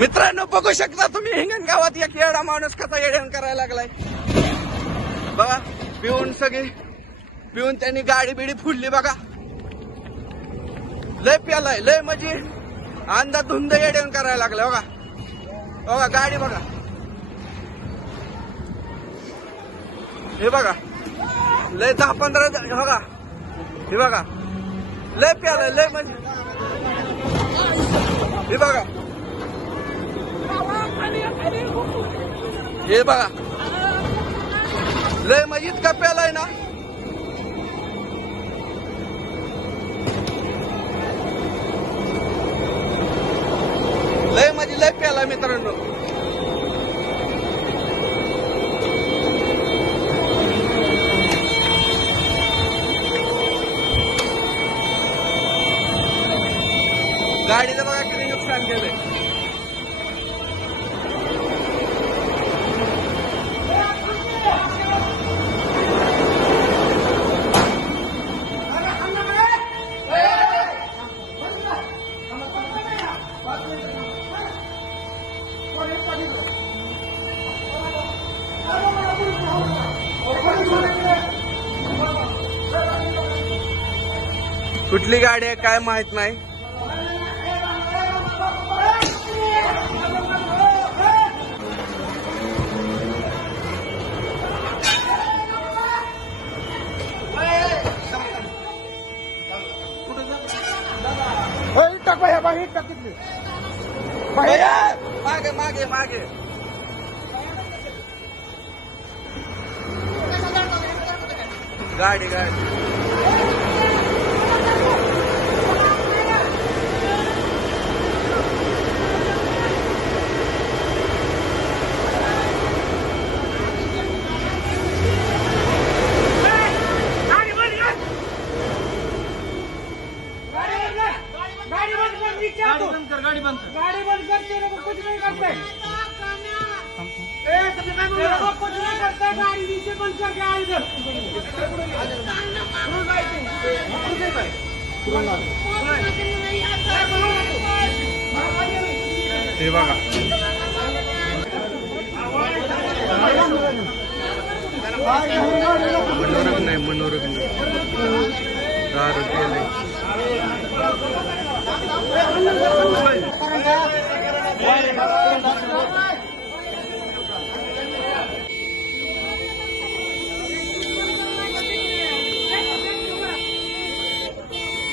मित्रांनो बघू शकता तुम्ही हिंगणगावात एक येडा माणूस कसा येड्यान करायला लागलाय बघा. पिऊन त्यांनी गाडी बिडी फुडली बघा. लय प्यालाय लय म्हणजे अंदा धुंद येड्यान करायला लागलाय बघा. बघा गाडी बघा हे बघा लय 10-15 बघा हे बघा लय प्यालाय लय म्हणजे हे बघा हे बघा लय म्हणजे इतका प्यालाय ना. लय म्हणजे लय प्यालाय मित्रांनो. गाडीचं बघा किती नुकसान केलंय. कुठली गाडी आहे काय माहित नाही. मागे मागे मागे गाडी गाड़ी बंद करते कुछ नहीं करते कुछ नहीं करते गाड़ी नीचे बंद करके आए इधर. हे बघा मनोरंजन नाही मनोरंजन दारू केले.